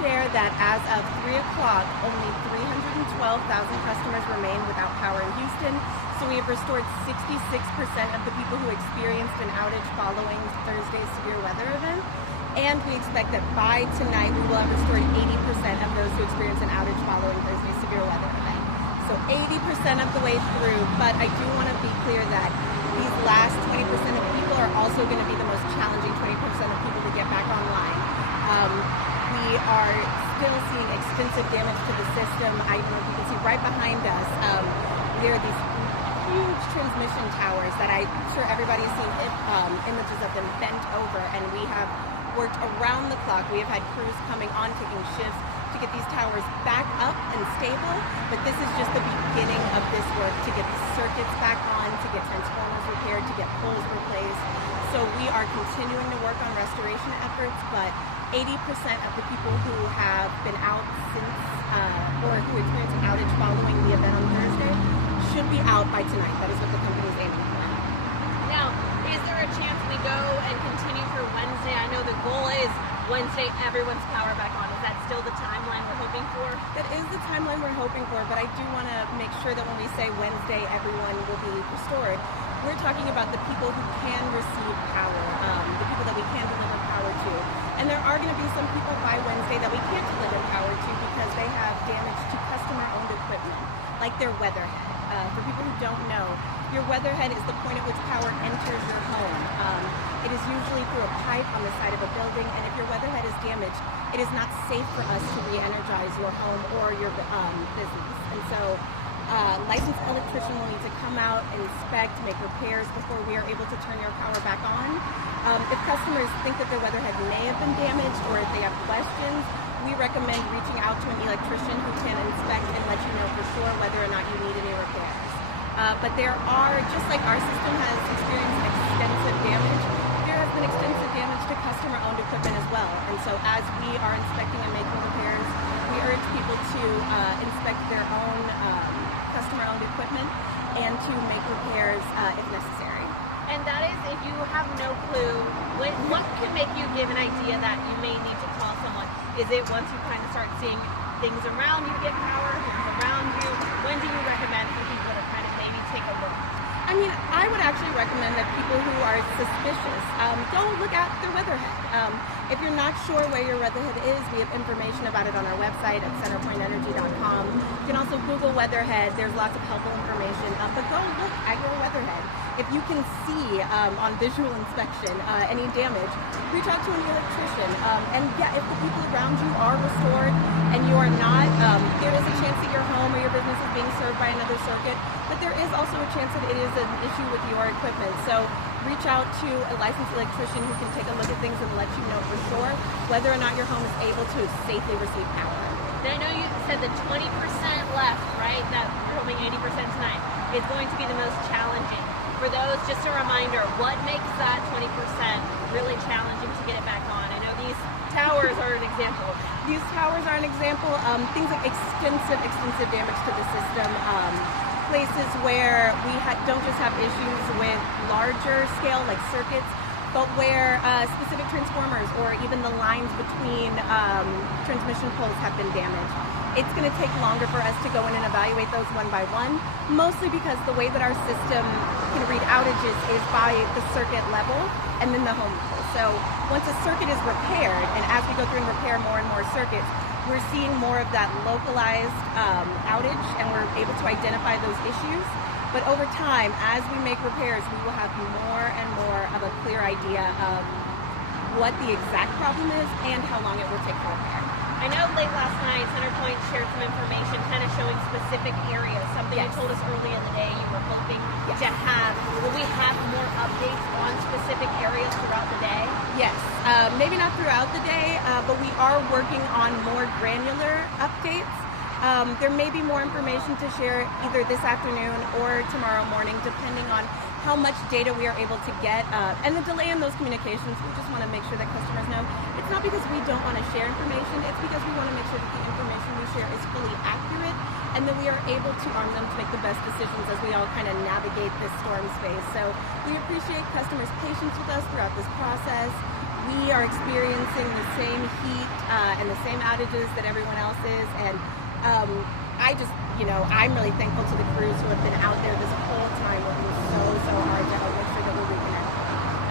share that as of 3 o'clock, only 312,000 customers remain without power in Houston. So we have restored 66% of the people who experienced an outage following Thursday's severe weather event. And we expect that by tonight, we will have restored 80% of those who experienced an outage following Thursday's severe weather event. So 80% of the way through, but I do want to be clear that these last 20% of people are also going to be the most challenging 20% of people to get back online. We are still seeing extensive damage to the system. I don't know if you can see right behind us, there are these huge transmission towers that I'm sure everybody's seen images of them bent over, and we have worked around the clock. We have had crews coming on, taking shifts to get these towers back up and stable, but this is just the beginning of this work to get the circuits back on, to get transformers repaired, to get poles replaced. So we are continuing to work on restoration efforts, but 80% of the people who have been out since, or who experienced an outage following the event on Thursday should be out by tonight. That is what the company is aiming for. Now, is there a chance we go and continue through Wednesday? I know the goal is Wednesday, everyone's power back on. Is that still the timeline we're hoping for? That is the timeline we're hoping for, but I do want to make sure that when we say Wednesday, everyone will be restored, we're talking about the people who can receive power, the people that we can deliver power to. And there are going to be some people by Wednesday that we can't deliver power to because they have damage to customer-owned equipment, like their weatherhead. For people who don't know, your weatherhead is the point at which power enters your home. It is usually through a pipe on the side of a building, and if your weatherhead is damaged, it is not safe for us to re-energize your home or your business. And so licensed electrician will need to come out, inspect, make repairs before we are able to turn your power back on. If customers think that their weatherhead may have been damaged or if they have questions, we recommend reaching out to an electrician who can inspect and let you know for sure whether or not you need any repairs. But there are, just like our system has experienced extensive damage, there has been extensive damage to customer-owned equipment as well. And so as we are inspecting and making repairs, we urge people to inspect their own customer-owned equipment and to make repairs if necessary. And that is, if you have no clue, what can make you give an idea that you may need to call someone? Is it once you kind of start seeing things around you get power, things around you? When do you recommend for people to kind of maybe take a look? I mean, I would actually recommend that people who are suspicious go look at their weatherhead. If you're not sure where your weatherhead is, we have information about it on our website at CenterPointEnergy.com. You can also Google weatherhead. There's lots of helpful information. But go look at your weatherhead. If you can see on visual inspection any damage, reach out to an electrician. And yeah, if the people around you are restored and you are not, there is a chance that your home or your business is being served by another circuit, but there is also a chance that it is an issue with your equipment. So reach out to a licensed electrician who can take a look at things and let you know for sure whether or not your home is able to safely receive power. And I know you said the 20% left, right, that you're hoping 80% tonight, is going to be the most challenging. For those, just a reminder, what makes that 20% really challenging to get it back on? I know these towers are an example. These towers are an example. Things like extensive damage to the system. Places where we don't just have issues with larger scale, like circuits, but where specific transformers or even the lines between transmission poles have been damaged. It's going to take longer for us to go in and evaluate those one by one, mostly because the way that our system can read outages is by the circuit level and then the home level. So once a circuit is repaired, and as we go through and repair more and more circuits, we're seeing more of that localized outage, and we're able to identify those issues. But over time, as we make repairs, we will have more and more of a clear idea of what the exact problem is and how long it will take to repair. I know late last night, CenterPoint shared some information kind of showing specific areas, something you told us early in the day you were hoping to have. Will we have more updates on specific areas throughout the day? Yes, maybe not throughout the day, but we are working on more granular updates. There may be more information to share either this afternoon or tomorrow morning, depending on how much data we are able to get, and the delay in those communications. We just want to make sure that customers know it's not because we don't want to share information, it's because we want to make sure that the information we share is fully accurate and that we are able to arm them to make the best decisions as we all kind of navigate this storm space. So we appreciate customers' patience with us throughout this process. we are experiencing the same heat and the same outages that everyone else is, and I'm really thankful to the crews who have been out there this whole time